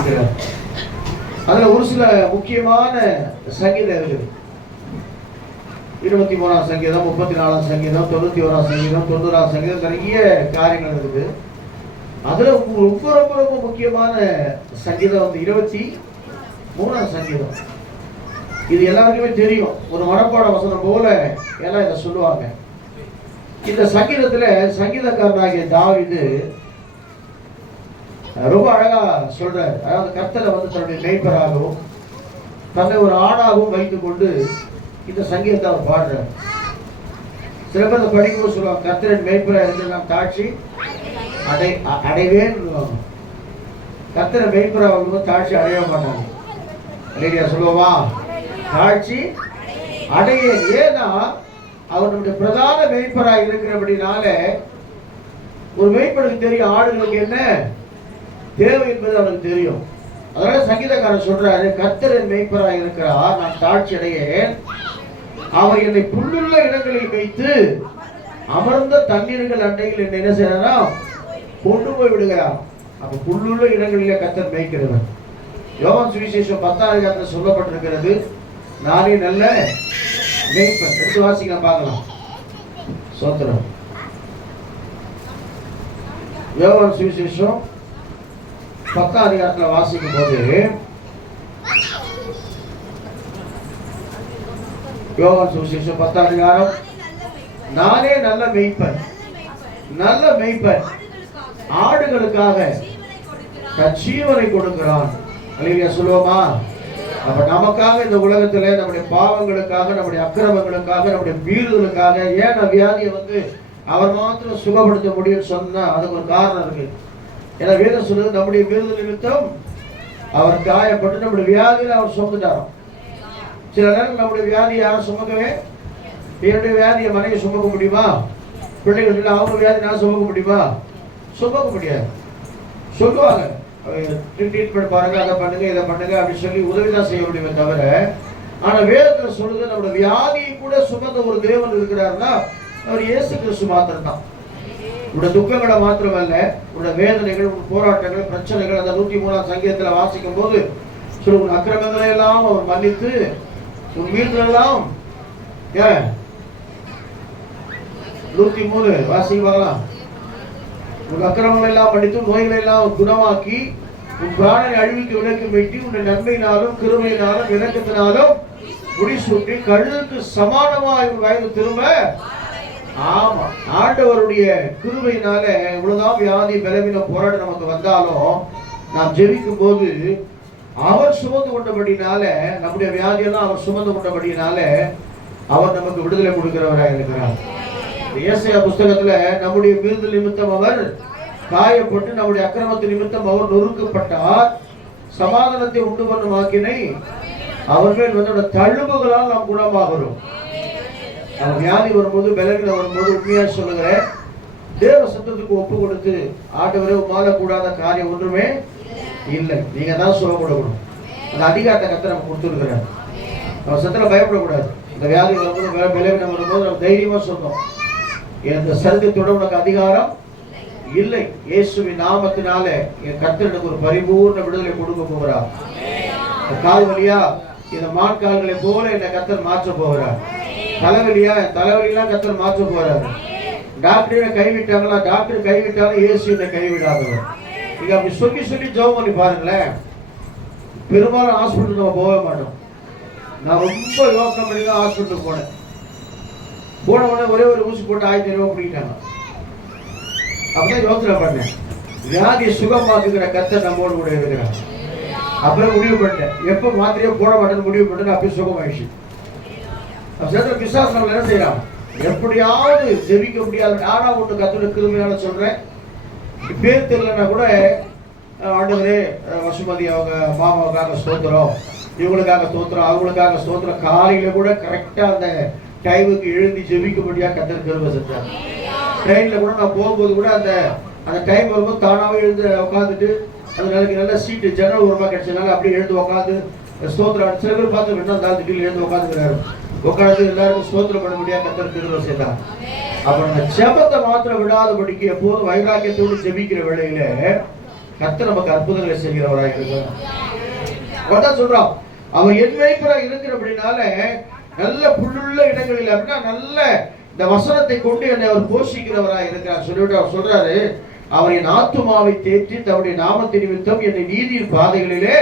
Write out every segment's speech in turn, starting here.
இருக்கிறார் அதுல ஒரு சில முக்கியமான சங்கீதங்கள். இருக்குது இருபத்தி மூணாம் சங்கீதம் முப்பத்தி நாலாம் சங்கீதம் தொண்ணூத்தி ஓராம் சங்கீதம் தொண்ணூறாம் சங்கீதம் நிறைய காரியங்கள் இருக்குது. அதுல ரொம்ப ரொம்ப ரொம்ப முக்கியமான சங்கீதம் வந்து இருபத்தி மூணாம் சங்கீதம். இது எல்லாருக்குமே தெரியும். ஒரு மனப்பாட வசனம் போல எல்லாம் இதை சொல்லுவாங்க. இந்த சங்கீதத்துல சங்கீதக்காரனாகிய தாவிது ரொம்ப அழகா சொல்றாரு. அதாவது கர்த்தரை வந்து தன்னுடைய மெய்ப்பராகவும் தன்னை ஒரு ஆணாகவும் வைத்துக் கொண்டு இந்த சங்கீதத்தை அவர் பாடுறார். சில பேர் படிக்கும்போது சொல்லுவாங்க கர்த்தரின் மெய்ப்பரா இருந்து நான் தாட்சி அடை அ- அடைவேன்னு சொல்லுவாங்க. கர்த்தரை மெய்ப்பரா வந்து தாட்சி அடைய மாட்டாங்க. இல்லையா சொல்லுவோமா? தாட்சி அடைய ஏன்னா அவர் பிரதான மெய்ப்பரா இருக்கிறபடினால ஒரு மெய்ப்பனுக்கு தெரியும் ஆடுகளுக்கு என்ன? தேவை என்பது அவனுக்கு தெரியும். அதனால சங்கீதக்காரன் சொல்றாரு கத்தரன் மேய்ப்பராக இருக்கிறார் நான் தாழ்ச்சி அடையேன். அவர் என்னை புல்லுள்ள இடங்களில் வைத்து அமர்ந்த தண்ணீர்கள் அண்டையில் என்னை என்ன செய்யறா கொண்டு போய் விடுகிறார் அப்ப புல்லுள்ள இடங்களிலே கத்தர் மேய்க்கிறவர். யோகன் சுவிசேஷம் பத்தாம் அதிகாரத்தில் சொல்லப்பட்டிருக்கிறது நானே நல்ல மேய்ப்பன். எடுத்து வாசிக்கலாம் பார்க்கலாம். சோத்திரம். யோகன் சுவிசேஷம் பத்தாம் அதிகாரத்தில் வாசிக்கும் போது யோகன் சுவிசேஷம் பத்தாம் அதிகாரம். நானே நல்ல மெய்ப்பன். நல்ல மெய்ப்பன். ஆடுகளுக்காக தன் ஜீவனை கொடுக்கிறான். அல்லையா சொல்லுவோமா? அப்ப நமக்காக இந்த உலகத்துல நம்முடைய பாவங்களுக்காக நம்முடைய அக்கிரமங்களுக்காக நம்முடைய வீடுகளுக்காக ஏன் வியாதியை வந்து அவர் மாத்திரம் சுகப்படுத்த முடியும்னு சொன்னா அதுக்கு ஒரு காரணம் இருக்கு. ஏன்னா வேதம் சொல்லுது நம்முடைய விருது நிமித்தம் அவர் காயப்பட்டு நம்முடைய வியாதியில் அவர் சுமந்துட்டாராம். சில நேரம் நம்முடைய வியாதி யாரும் சுமக்கவே என்னுடைய வியாதியை மனைவி சுமக்க முடியுமா? பிள்ளைகள் இல்லை அவங்க வியாதி நான் சுமக்க முடியுமா? சுமக்க முடியாது. சொல்லுவாங்க ட்ரீட்மெண்ட் பாருங்க அதை பண்ணுங்க இதை பண்ணுங்க அப்படின்னு சொல்லி உதவி தான் செய்ய முடியுமே தவிர ஆனா வேதத்துல சொல்லுது நம்மளோட வியாதியை கூட சுமந்த ஒரு தேவன் இருக்கிறாருன்னா அவர் இயேசு கிறிஸ்து மாத்திரம் தான் உடைய துக்கங்களை மாத்திரமல்ல உடைய வேதனைகள் உன் போராட்டங்கள் பிரச்சனைகள் அந்த நூத்தி மூணாம் சங்கீதத்துல வாசிக்கும் போது சில உன் அக்கிரமங்களை எல்லாம் அவர் மன்னித்து உன் மீட்கள் எல்லாம் ஏன் நூத்தி மூணு வாசிக்க பார்க்கலாம். உன் அக்கிரமங்களை எல்லாம் மன்னித்து நோய்களை எல்லாம் குணமாக்கி உன் பிராணனை அழிவுக்கு விலக்கி வெட்டி உன்னை நன்மையினாலும் கிருமையினாலும் இறக்கத்தினாலும் முடிசூட்டி கழுவுக்கு சமானமாய் வயது திரும்ப ஆமா. ஆண்டவருடைய கிருபையினால இவ்வளவுதான் வியாதி பலவீனம் போராட்டம் நமக்கு வந்தாலும் நாம் ஜெபிக்கும் போது அவர் சுமந்து கொண்டபடினால நம்முடைய வியாதியெல்லாம் அவர் சுமந்து கொண்டபடினால அவர் நமக்கு விடுதலை கொடுக்கிறவராக இருக்கிறார். இயேசையா புஸ்தகத்துல நம்முடைய விருது நிமித்தம் அவர் காயப்பட்டு நம்முடைய அக்கிரமத்து நிமித்தம் அவர் நொறுக்கப்பட்டார். சமாதானத்தை உண்டு பண்ணும் ஆக்கினை அவர் மேல் வந்து தழும்புகளால் நாம் குணமாகிறோம். நம்ம வியாதி வரும்போது பலவீனம் வரும்போது உண்மையாக சொல்லுகிறேன். தேவ சத்தத்துக்கு ஒப்பு கொடுத்து ஆண்டவரே மாறக்கூடாத காரியம் ஒன்றுமே இல்லை. நீங்க தான் சொல்ல கொடுக்கணும். அந்த அதிகாரத்தை கத்த நம்ம கொடுத்துருக்குறாரு. நம்ம சத்துல பயப்படக்கூடாது. இந்த வியாதி வரும்போது பல- பலவீனம் வரும்போது நம்ம தைரியமாக சொன்னோம் இந்த சரீரத்தோட உனக்கு அதிகாரம் இல்லை. இயேசுவின் நாமத்தினால என் கர்த்தர் எனக்கு ஒரு பரிபூர்ண விடுதலை கொடுக்க போகிறார். இந்த கால் வழியா இந்த மான் கால்களை போல என்னை கத்தர் மாற்ற போகிறார். தலைவலியா? தலைவலியெல்லாம் கத்தர் மாற்ற போறார். டாக்டரை கைவிட்டாங்களா? டாக்டர் கைவிட்டாலும் இயேசு என்னை கைவிடாதவர். நீங்க அப்படி சொல்லி சொல்லி ஜோம் பண்ணி பாருங்களேன். பெரும்பாலும் ஹாஸ்பிட்டல் நம்ம போகவே மாட்டோம். நான் ரொம்ப யோசனை பண்ணி தான் ஹாஸ்பிட்டலுக்கு போனேன். போன உடனே ஒரே ஒரு ஊசி போட்டு ஆயிரத்தி ஐநூறு பிடிக்கிட்டாங்க அப்படியே யோசனை பண்ணேன். வியாதியை சுகமாக்குகிற கத்தை நம்மோடு கூட இருக்கிறாங்க அப்புறம் முடிவு பண்ணிட்டேன். எப்போ மாத்திரையோ போட மாட்டேன்னு முடிவு பண்ணிட்டு அப்படியே சுகமாயிடுச்சு. அப்ப சேர்த்து என்ன செய்யறான் எப்படியாவது ஜெபிக்க முடியாது. ஆனா ஒன்று கத்துல கிருமையால சொல்றேன். பேர் தெரியலன்னா கூட ஆண்டவரே வசுமதி அவங்க மாமாவுக்காக ஸ்தோத்திரம் இவங்களுக்காக ஸ்தோத்திரம் அவங்களுக்காக ஸ்தோத்திரம். காலையில கூட கரெக்டா அந்த டைமுக்கு எழுந்தி ஜெபிக்கும்படியா கத்தர் கருவ செஞ்சார். ட்ரெயின்ல கூட நான் போகும்போது கூட அந்த அந்த டைம் வரும்போது தானாவே எழுந்து உட்காந்துட்டு அது எனக்கு நல்ல சீட்டு ஜன்னல் உரமாக கிடைச்சதுனால அப்படியே எழுந்து உட்காந்து ஸ்தோத்திரம். சில பேர் பார்த்து விட்டா அந்த திடீர்னு எழுந்து உட்காந்துக்கிறாரு உட்காந்து எல்லாருக்கும் ஸ்தோத்திரம் பண்ண முடியாது கத்தர் திருவ செய்தார் அப்ப நம்ம ஜெபத்தை மாத்திரம் விடாதபடிக்கு எப்போதும் வைராக்கியத்தோடு ஜெபிக்கிற வேளையில கத்தர் நமக்கு அற்புதங்களை செய்கிறவராக இருக்கிறார் அதான் சொல்றான் அவன் என் வைப்பரா இருக்கிறபடினால நல்ல புல்லுள்ள இடங்களில் அப்படின்னா நல்ல இந்த வசனத்தை கொண்டு என்னை அவர் போஷிக்கிறவராக இருக்கிறார். சொல்லிவிட்டு அவர் சொல்றாரு அவர் என் ஆத்துமாவை தேற்றி தன்னுடைய நாம நிமித்தம் என்னை நீதியின் பாதைகளிலே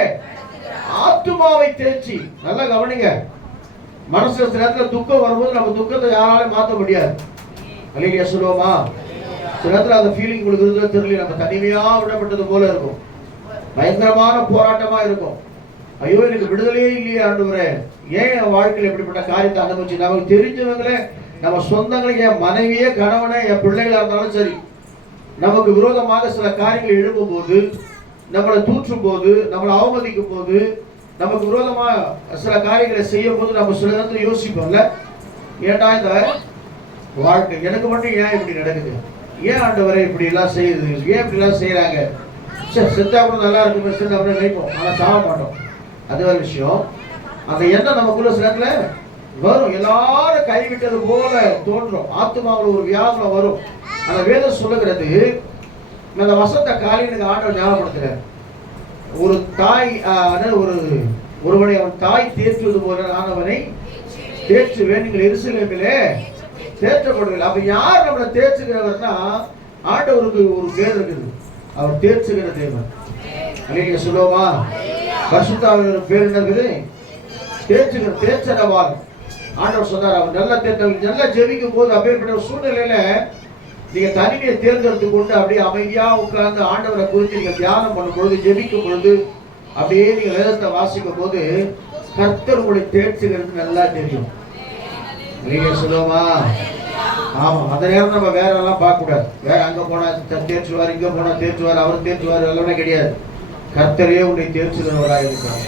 ஆத்துமாவை தேய்ச்சி நல்லா கவனிங்க. மனசுல சில நேரத்துல துக்கம் வரும்போது நம்ம துக்கத்தை யாராலையும் மாற்ற முடியாது. அலையிலியா சொல்லுவோமா? சில நேரத்துல அந்த ஃபீலிங் கொடுக்குறதுல தெரியல. நம்ம தனிமையா விடப்பட்டது போல இருக்கும். பயங்கரமான போராட்டமா இருக்கும். ஐயோ எனக்கு விடுதலையே இல்லையே ஆண்டவரே. ஏன் என் வாழ்க்கையில் இப்படிப்பட்ட காரியத்தை அனுபவிச்சு? நமக்கு தெரிஞ்சவங்களே நம்ம சொந்தங்களே என் மனைவியே கணவனே என் பிள்ளைகளா இருந்தாலும் சரி. நமக்கு விரோதமாக சில காரியங்கள் எழுப்பும் போது நம்மளை தூற்றும் போது நம்மளை அவமதிக்கும் போது நமக்கு விரோதமாக சில காரியங்களை செய்யும் போது நம்ம சில நேரத்தில் யோசிப்போம்ல? ஏட்டா இந்த வாழ்க்கை எனக்கு மட்டும் ஏன் இப்படி நடக்குது? ஏன் ஆண்டவரை இப்படி எல்லாம் செய்யுது? ஏன் இப்படி எல்லாம் செய்யறாங்க சரி செத்தா கூட நல்லா இருக்குமே செத்து அப்படின்னு நினைப்போம் ஆனால் சாக மாட்டோம். அது ஒரு விஷயம். அந்த எண்ணம் நமக்குள்ள சில நேரத்தில் வரும். எல்லாரும் கைவிட்டது போல தோன்றும். ஆத்மாவில் ஒரு வியாபனம் வரும். அந்த வேதம் சொல்லுகிறது அந்த வசந்த எனக்கு ஆண்டவர் ஞாபகப்படுத்துறார். ஒரு தாய் ஒரு ஒருவனை அவன் தாய் தேற்றுவது போல ஆனவனை தேற்றுவேன் நீங்கள் எருசலேமிலே தேற்றப்படுவீர்கள் அப்ப யார் நம்மளை தேற்றுகிறவர்னா ஆண்டவருக்கு ஒரு பேர் இருக்குது. அவர் தேற்றுகிற தேவன். அல்லையா சொல்லுவோமா? பரிசுத்தாவின் பேர் என்ன இருக்குது? தேற்றுகிற ஆண்டவர் சொன்னார் அவர் நல்ல தேர்தல் நல்லா ஜெபிக்கும் போது அப்பேற்பட்ட சூழ்நிலையில நீங்க தனிமையை தேர்ந்தெடுத்து கொண்டு அப்படியே அமைதியா உட்கார்ந்து ஆண்டவரை குறித்து நீங்க தியானம் பண்ணும் பொழுது ஜெபிக்கும் பொழுது அப்படியே நீங்க வேதத்தை வாசிக்கும் போது கர்த்தர் உங்களை தேர்ச்சிக்கிறது நல்லா தெரியும். நீங்க சொல்லுவோமா ஆமா அந்த நேரம் நம்ம வேற எல்லாம் பார்க்க கூடாது வேற அங்க போனா தேர்ச்சுவார் இங்க போனா தேர்ச்சுவார் அவர் தேர்ச்சுவார் எல்லாமே கிடையாது. கர்த்தரே உன்னை தேர்ச்சுகிறவராக இருக்கிறார்.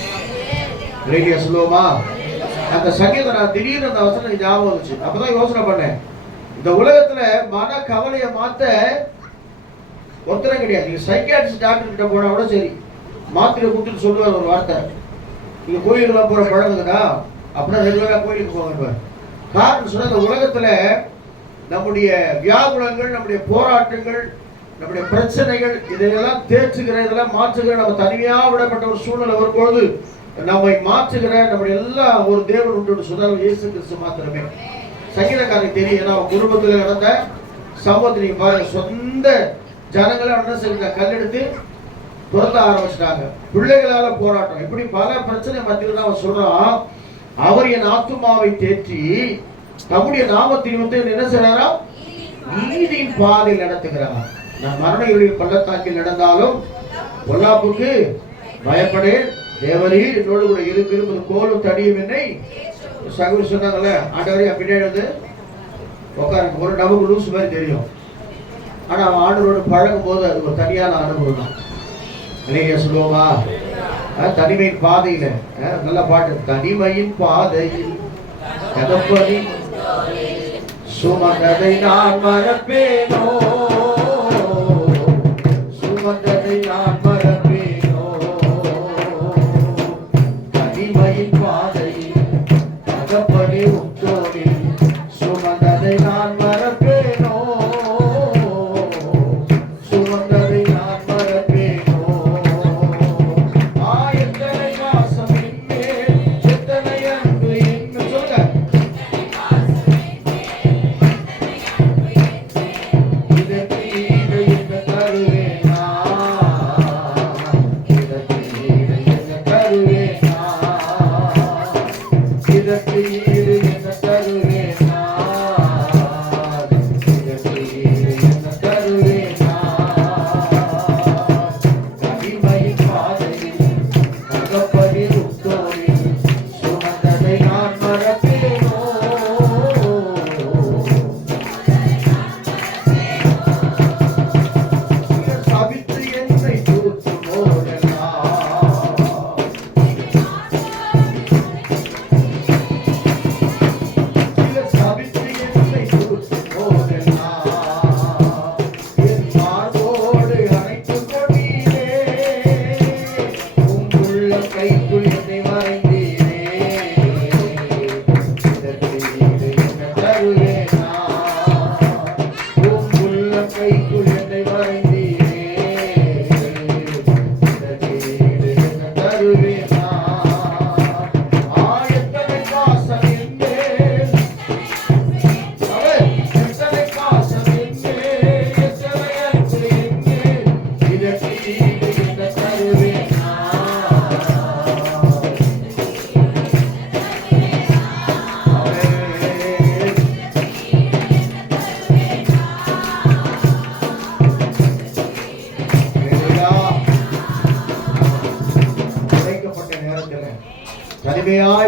நீங்க சொல்லுவோமா அந்த சங்கீதம் நான் திடீர்னு அந்த வசனம் எனக்கு ஞாபகம் வந்துச்சு. அப்பதான் யோசனை பண்ணேன். இந்த உலகத்துல மன கவலையை மாத்த ஒருத்தரும் கிடையாது. நீங்க சைக்காட்ரிஸ்ட் டாக்டர் கிட்ட போனா கூட சரி. மாத்திரை கொடுத்துட்டு சொல்லுவார் ஒரு வார்த்தை. நீங்க கோயிலுக்குலாம் போற பழகுதுடா அப்படின்னா ரெகுலராக கோயிலுக்கு போங்க காரணம் சொன்னா இந்த உலகத்துல நம்முடைய வியாகுலங்கள் நம்முடைய போராட்டங்கள் நம்முடைய பிரச்சனைகள் இதையெல்லாம் தேற்றுகிற இதெல்லாம் மாற்றுகிற நம்ம தனிமையா விடப்பட்ட ஒரு சூழ்நிலை வரும்பொழுது நம்மை மாற்றுகிற நம்முடைய எல்லா ஒரு தேவன் உண்டு சொன்னால் இயேசு கிறிஸ்து மாத்திரமே. சங்கீதக்காரனுக்கு தெரியும் ஏன்னா அவன் குடும்பத்தில் நடந்த சம்பவத்தை நீங்க பாருங்க. சொந்த ஜனங்களை என்ன செய்ய கல்லெடுத்து துரத்த ஆரம்பிச்சிட்டாங்க. பிள்ளைகளால போராட்டம். இப்படி பல பிரச்சனை மத்தியில் தான் அவன் சொல்றான். அவர் என் ஆத்துமாவை தேற்றி தம்முடைய நாமத்தின் வந்து என்ன செய்யறாரா நீதியின் பாதையில் நடத்துகிறார். நான் மரண பள்ளத்தாக்கில் நடந்தாலும் பொல்லாப்புக்கு பயப்படேன். தேவரீர் என்னோடு கூட இருக்கிறது கோலும் தடியும் என்னை சகுரி சொன்னாங்கல்ல ஆண்டவரே என் பின்னாடி வந்து உட்கார ஒரு நமக்கு லூஸ் மாதிரி தெரியும். ஆனால் அவன் ஆண்டவரோட பழகும் போது அது ஒரு தனியான அனுபவம் தான் இல்லையா சொல்லுவோமா தனிமையின் பாதையில் நல்ல பாட்டு. தனிமையின் பாதையில் தகப்பனி சுமந்ததை நான் மறப்பேனோ? சுமந்த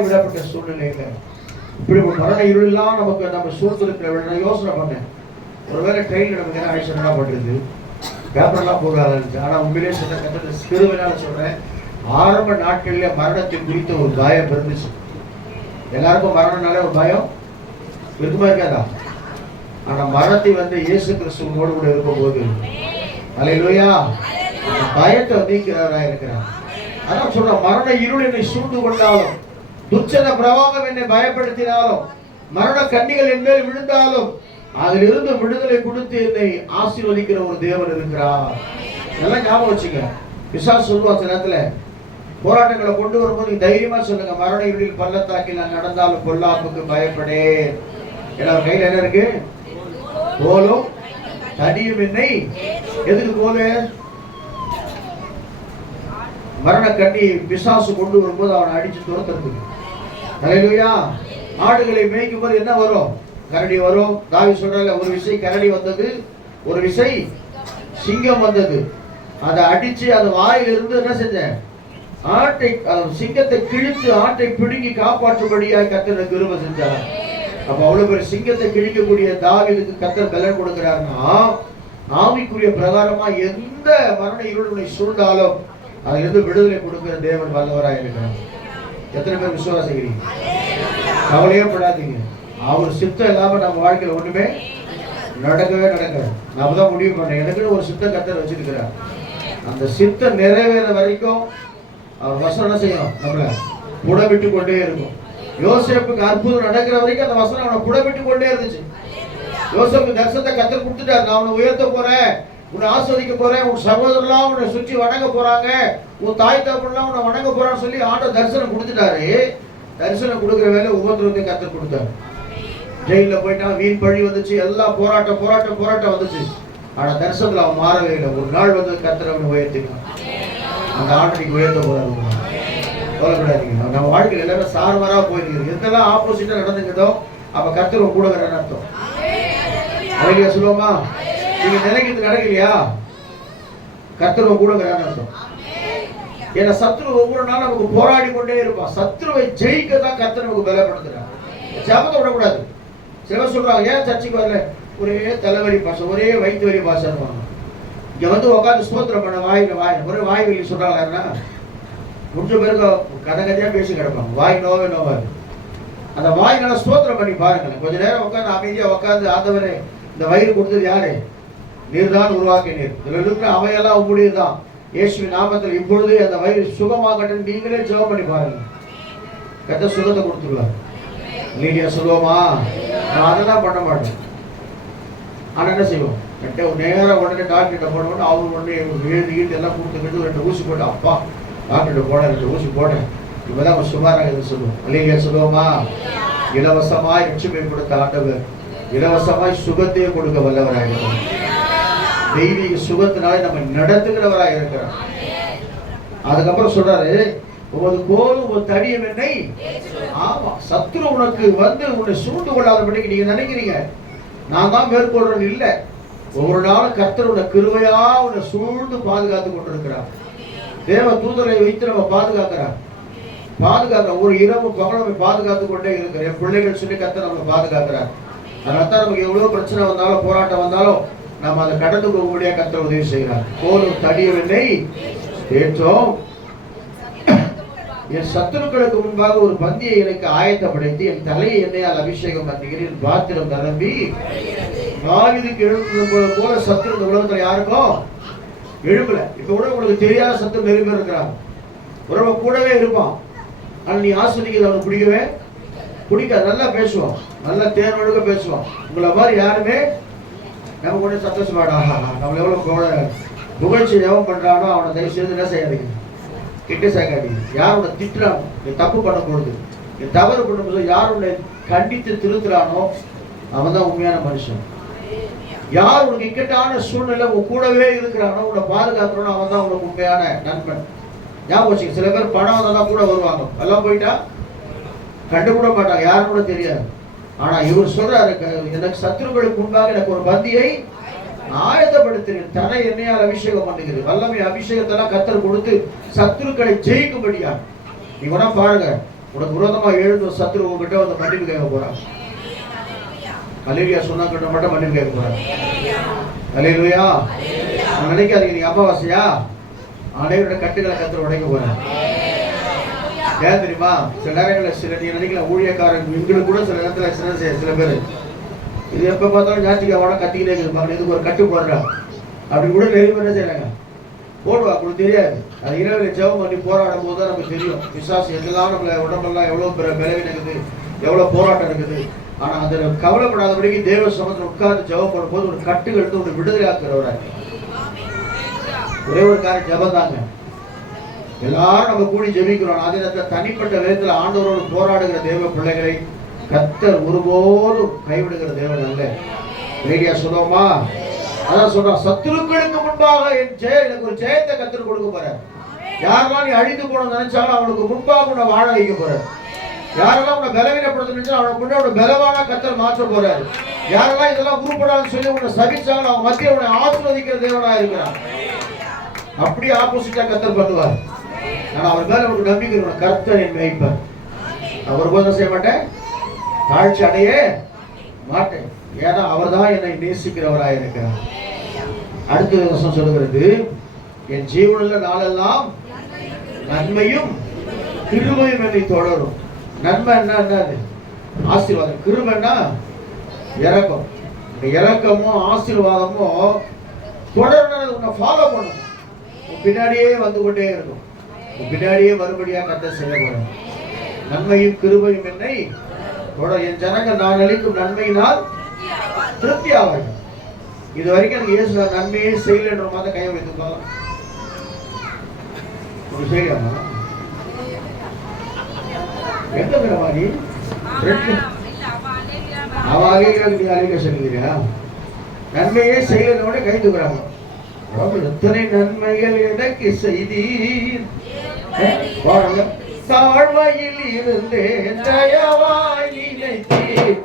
விடப்பட்ட சூழ்நிலையில இப்படி ஒரு மரண இருளெல்லாம் நமக்கு நம்ம சூழ்ந்திருக்கிற நான் யோசனை பண்ணேன். ஒருவேளை ட்ரெயினில் நமக்கு என்ன ஆயிடுச்சு என்ன பண்ணுறது பேப்பர்லாம் போகாத இருந்துச்சு ஆனால் உண்மையிலே சொல்ல கட்டத்தில் சிறுவனால சொல்றேன். ஆரம்ப நாட்கள்ல மரணத்தை குறித்த ஒரு பயம் இருந்துச்சு. எல்லாருக்கும் மரணம்னாலே ஒரு பயம்? இருக்குமா இருக்காதா? ஆனா மரணத்தை வந்து இயேசு கிறிஸ்துவோடு கூட இருக்கும்போது அல்லேலூயா அந்த பயத்தை நீக்கிறவராக இருக்கிறார். அதான் சொல்ற மரண இருள் என்னை சூழ்ந்து கொண்டாலும் துச்சத பிரவாகம் என்னை பயப்படுத்தினாலும் மரண கண்ணிகள் என் மேல் விழுந்தாலும் அதிலிருந்து விடுதலை கொடுத்து என்னை ஆசீர்வதிக்கிற ஒரு தேவன் இருக்கிறார். எல்லாம் ஞாபகம் வச்சுங்க. விசா சொல்லுவா சில நேரத்துல போராட்டங்களை கொண்டு வரும்போது தைரியமா சொல்லுங்க மரண இருளில் பள்ளத்தாக்கில் நான் நடந்தாலும் பொல்லாப்புக்கு பயப்படேன். ஏன்னா அவர் என்ன இருக்கு? கோலும் தடியும் என்னை. எதுக்கு கோலு? மரண கட்டி பிசாசு கொண்டு வரும்போது அவனை அடிச்சு துரத்துறதுக்கு. ஹalleluya. ஆடுகளை மேய்க்கும் போது என்ன வரும்? கரடி வரும். தாவி சொல்றாங்க ஒரு விசை கரடி வந்தது ஒரு விசை சிங்கம் வந்தது. அதை அடிச்சு அது வாயிலிருந்து என்ன செஞ்சேன்? ஆட்டை சிங்கத்தை கிழித்து ஆட்டை பிடுங்கி காப்பாற்றும்படியாக கத்தனை கிருப செஞ்சார். அப்ப அவ்வளவு பேர் சிங்கத்தை கிழிக்கக்கூடிய தாவீதுக்கு கத்தர் பலன் கொடுக்கிறாருன்னா ஆவிக்குரிய பிரகாரமா எந்த மரண இருளுனை சூழ்ந்தாலும் அதிலிருந்து விடுதலை கொடுக்கிற தேவன் வல்லவராக இருக்கிறார் எத்தனை பேர் விசுவாசிக்கிறீங்க? கவலையே படாதீங்க அவர் சித்தம் இல்லாமல் நம்ம வாழ்க்கையில் ஒன்றுமே நடக்கவே நடக்காது நம்ம தான் முடிவு பண்ண எனக்குன்னு ஒரு சித்த கத்தர் வச்சிருக்கிறார். அந்த சித்தம் நிறைவேற வரைக்கும் அவர் வசனம் என்ன செய்யணும் நம்மளை புடவிட்டு கொண்டே இருக்கும். யோசேப்புக்கு அற்புதம் நடக்கிற வரைக்கும் அந்த வசனம் அவனை புடவிட்டு கொண்டே இருந்துச்சு. யோசேப்புக்கு தரிசனத்தை கத்தர் கொடுத்துட்டார். நான் அவனை உயர்த்த போறேன். உன்னை ஆஸ்வதிக்க போறேன். உன் சகோதரர்லாம் உன்னை சுற்றி வணங்க போறாங்க. உன் தாய் தகப்பன்லாம் உன்னை வணங்க போறான்னு சொல்லி ஆண்ட தரிசனம் கொடுத்துட்டாரு. தரிசனம் கொடுக்குற வேலை உபத்திரவத்தை கத்து கொடுத்தாரு. ஜெயில போயிட்டான் வீண் பழி வந்துச்சு எல்லாம் போராட்டம் போராட்டம் போராட்டம் வந்துச்சு. ஆனா தரிசனத்துல அவன் மாறவே இல்லை. ஒரு நாள் வந்து கத்தர் அவனை உயர்த்தினான். அந்த ஆண்டனைக்கு உயர்த்த போறாரு. சொல்லக்கூடாதீங்க நம்ம வாழ்க்கையில் எல்லாரும் சார்பாரா போயிருக்கு எதெல்லாம் ஆப்போசிட்டாக நடந்துக்குதோ அப்போ கத்தர் கூட வரன்னு அர்த்தம். அழகியா சொல்லுவோமா? நீங்கள் நினைக்கிறது நடக்கலையா? கத்தர் கூட வரன்னு அர்த்தம். ஏன்னா சத்ரு ஒவ்வொரு நாளும் நமக்கு போராடி கொண்டே இருப்பான் சத்ருவை ஜெயிக்க தான் கத்த நமக்கு பலப்படுத்துறான் ஜபத்தை விடக்கூடாது. சிலர் சொல்றாங்க ஏன் சர்ச்சைக்கு வரல? ஒரே தலைவலி பாசம் ஒரே வயிற்று வலி பாசம் இங்க வந்து உட்காந்து சுதந்திரம் பண்ண வாயில வாய் ஒரே வாய் வலி சொல்றாங்கன்னா கொஞ்சம் பேருக்கு கதை கதையா பேசி கிடப்பாங்க. வாய் நோவே நோவாது. அந்த வாயினால ஸ்தோத்திரம் பண்ணி பாருங்களேன். கொஞ்ச நேரம் உட்காந்து அமைதியா உட்காந்து ஆண்டவரே இந்த வயிறு கொடுத்தது யாரு? நீர் தான் உருவாக்கினீர். இதுல இருக்கிற அவையெல்லாம் உங்களுடையது தான் இயேசுவின் நாமத்தில் இப்பொழுது அந்த வயிறு சுகமாகட்டும். நீங்களே ஜெபம் பண்ணி பாருங்க. கத்த சுகத்தை கொடுத்துருவார். நீடியா சொல்லுவோமா நான் அதை தான் பண்ண மாட்டேன். ஆனால் என்ன செய்வோம்? கிட்ட நேராக உடனே டாக்டர்கிட்ட போனோம்னா அவங்க உடனே எழுதி கீட்டு எல்லாம் கொடுத்துக்கிட்டு ரெண்டு ஊசி போட்டு அப்பா டாக்டர்கிட்ட போட ரெண்டு ஊசி போட்டேன் இப்பதான் தான் சுமாராக இது சொல்லுவோம் இல்லையா சொல்லுவோமா இலவசமாய் ரட்சிப்பை கொடுத்த ஆண்டவர். இலவசமாய் சுகத்தையே கொடுக்க வல்லவராக தெய்வீக சுகத்தினாலே நம்ம நடத்துகிறவராக இருக்கிறோம். அதுக்கப்புறம் சொல்றாரு உமது கோல் ஒரு தடியும் என்னை ஆமா சத்ரு உனக்கு வந்து உன்னை சூழ்ந்து கொள்ளாதபடிக்கு நீங்க நினைக்கிறீங்க. நான் தான் மேற்கொள்றேன் இல்ல. ஒவ்வொரு நாளும் கர்த்தர் உன்னை கிருவையா உன்னை சூழ்ந்து பாதுகாத்து கொண்டிருக்கிறார். தேவ தூதரை வைத்து நம்ம பாதுகாக்கிறார். பாதுகாக்கிற ஒரு இரவு பகலும் நம்மை பாதுகாத்து கொண்டே இருக்கிற என் பிள்ளைகள் சொல்லி கர்த்தர் நம்மளை பாதுகாக்கிறார். அதனால தான் நமக்கு எவ்வளவு பிரச்சனை வந்தாலும் போராட்டம் வந்தாலும் நம்ம அதை கடந்து போகக்கூடிய கத்த உதவி செய்கிறார். கோலும் தடியவில்லை. ஏற்றோம். என் சத்துருக்களுக்கு முன்பாக ஒரு பந்தியை எனக்கு ஆயத்தப்படுத்தி என் தலையை எண்ணெயால் அபிஷேகம் பண்ணுகிறேன். பாத்திரம் நிரம்பி நாவிதுக்கு எழுப்புறது போல சத்துரு இந்த உலகத்துல யாருக்கும் எழுப்பல இப்ப கூட உங்களுக்கு தெரியாத சத்துரு நிறைய பேர் இருக்கிறாங்க. உறவை கூடவே இருப்பான். ஆனா நீ ஆசிரியர்கள் அவனுக்கு பிடிக்கவே பிடிக்காது. நல்லா பேசுவான். நல்லா தேர்வெடுக்க பேசுவான். உங்களை மாதிரி யாருமே நம்ம கூட சந்தோஷமாடா. நம்மள எவ்வளோ புகழ- புகழ்ச்சி எவன் பண்றானோ அவனை தயவு செய்து என்ன செய்யாதீங்க. கிட்ட சேர்க்காதீங்க யார் உன்னை திட்டுறானோ நீ தப்பு பண்ணக்கூடாது. நீ தவறு பண்ணும்போது யார் உன்னை கண்டித்து திருத்துறானோ அவன் தான் உண்மையான மனுஷன். யார் உனக்கு இக்கட்டான சூழ்நிலை உன் கூடவே இருக்கிறானோ உன்னை பாதுகாக்கிறோனோ அவன் தான் உனக்கு உண்மையான நண்பன். ஞாபகம் வச்சுக்க சில பேர் பணம் வந்தால் கூட வருவாங்க. எல்லாம் போயிட்டா? கண்டுக்கூட மாட்டாங்க. யாரும் கூட தெரியாது. ஆனா இவர் சொல்றாரு எனக்கு சத்துருக்களுக்கு உண்டாக எனக்கு ஒரு பந்தியை ஆயத்தப்படுத்தினேன் தன எண்ணெயால் அபிஷேகம் பண்ணுகிறது. வல்லமை அபிஷேகத்தெல்லாம் கத்தர் கொடுத்து சத்துருக்களை ஜெயிக்கும்படியா நீ வேணா பாருங்க உனக்கு விரோதமா எழுந்த சத்துரு உங்ககிட்ட வந்து மன்னிப்பு கேட்க போறான் அலேலியா சொன்னா கிட்ட மட்டும் மன்னிப்பு கேட்க போறான் அலேலுயா நான் நினைக்காதீங்க நீங்க அமாவாசையா? அனைவரோட கட்டுகளை கத்திர உடைக்க போறேன் ஏன் தெரியுமா? சில நேரங்களில் சில நீ நினைக்கல ஊழியக்காரன் இவங்களுக்கு கூட சில நேரத்தில் சில சில- சில பேர். இது எப்போ பார்த்தாலும் ஞாயிற்றுக்கிழமை கத்திக்கிட்டே இருப்பாங்க இதுக்கு ஒரு கட்டு போடுறா. அப்படி கூட நிறைய பேர் என்ன செய்யறாங்க? போடுவா உங்களுக்கு தெரியாது. அது இரவு ஜெபம் பண்ணி போராடும் போது தான் நமக்கு தெரியும். விசுவாசம் எங்கெல்லாம் நம்மள உடம்பெல்லாம் எவ்வளோ பெரிய விளைவு இருக்குது எவ்வளோ போராட்டம் இருக்குது. ஆனால் அதில் கவலைப்படாதபடிக்கு தேவ சமத்தில் உட்கார்ந்து ஜெபம் பண்ணும்போது ஒரு கட்டுகள் எடுத்து ஒரு விடுதலை ஆக்குறவராக ஒரே ஒரு காரியம் ஜெபம் தாங்க. எல்லாரும் நம்ம கூடி ஜெபிக்கிறோம். அதே நேரத்தில் தனிப்பட்ட விதத்தில் ஆண்டவரோடு போராடுகிற தேவ பிள்ளைகளை கத்தர் ஒருபோதும் கைவிடுகிற தேவன் அல்ல. ரேடியா சொல்லுவோமா? அதான் சொல்றான் சத்துருக்களுக்கு முன்பாக என் ஜெய எனக்கு ஒரு ஜெயத்தை கத்தர் கொடுக்க போறார். யாரெல்லாம் நீ அழிந்து போகணும்னு நினைச்சாலும் அவனுக்கு முன்பாக உன்னை வாழ வைக்க போறார். யாரெல்லாம் உன்னை பலவீனப்படுத்த நினைச்சா அவனை முன்னாடி பலவான கத்தர் மாற்ற போறாரு. யாரெல்லாம் இதெல்லாம் உருப்படாதுன்னு சொல்லி உன்னை சகிச்சாலும் அவன் மத்திய உன்னை ஆசிர்வதிக்கிற தேவனா இருக்கிறான். அப்படியே ஆப்போசிட்டா கத்தர் பண்ணுவார். ஆனா அவர் மேல உனக்கு நம்பிக்கை இருக்கணும் கர்த்தர் என் மேய்ப்பர் நான் போதும் செய்ய மாட்டேன். தாழ்ச்சி அடைய மாட்டேன். ஏன்னா அவர் தான் என்னை நேசிக்கிறவராக இருக்கிறார். அடுத்த வருஷம் சொல்லுகிறது என் ஜீவனில் நாளெல்லாம் நன்மையும் கிருமையும் என்னை தொடரும். நன்மை என்ன என்னது ஆசீர்வாதம். கிருமைன்னா இறக்கம் இந்த இறக்கமும் ஆசீர்வாதமும் தொடர்ந்து உன்னை ஃபாலோ பண்ணணும் பின்னாடியே வந்து கொண்டே இருக்கும். பின்னாடியே மறுபடியாக கத்த செய்ய போறேன் நன்மையும் கிருபையும் என்னை தொடர் என் ஜனங்கள் நான் அளிக்கும் நன்மையினால் திருப்தி ஆவார்கள் இது வரைக்கும் எனக்கு இயேசு நான் நன்மையே செய்யலைன்ற மாதிரி கையை வைத்துக்கோ. ஒரு செய்யலாமா எந்த இருக்கிற நீ அவ அலையில நீ அலையில சொல்லுகிறியா நன்மையே செய்யறதோட கை தூக்குறாங்க. எத்தனை நன்மைகள் எனக்கு செய்தீர். தாழ்மையில் இருந்தேன் தயவாய் நினைத்தீர்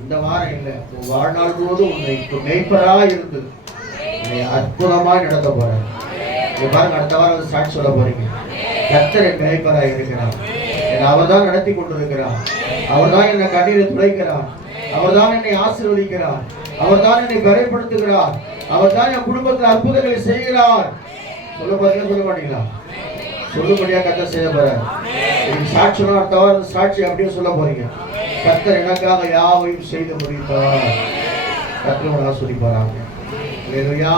இந்த வாரம் இல்லை உன் வாழ்நாள் முழுவதும் உன்னை இப்போ மெய்ப்பரா இருந்து உன்னை அற்புதமாக நடத்த போறேன். நீங்க பாருங்க அடுத்த வாரம் ஸ்டார்ட் சொல்ல போறீங்க. கத்தரை என் மெய்ப்பரா இருக்கிறார். என்னை அவர் தான் நடத்தி கொண்டிருக்கிறார். அவர் தான் என்னை கண்ணீரை துளைக்கிறார் அவர் தான் என்னை ஆசீர்வதிக்கிறார். அவர் தான் என்னை பறைப்படுத்துகிறார் அவர் தான் என் குடும்பத்தில் அற்புதங்களை செய்கிறார். சொல்ல போறீங்களா? சொல்ல மாட்டீங்களா? சொல்லும்படியா கத்த செய்ய போறார். நீங்க அடுத்த வாரம் சாட்சி அப்படியே சொல்ல போறீங்க. கத்தர் எனக்காக யாவையும் செய்து முடித்தார் கர்த்தர் உங்களை ஆஸ்வதிப்பாராங்க அல்லேலூயா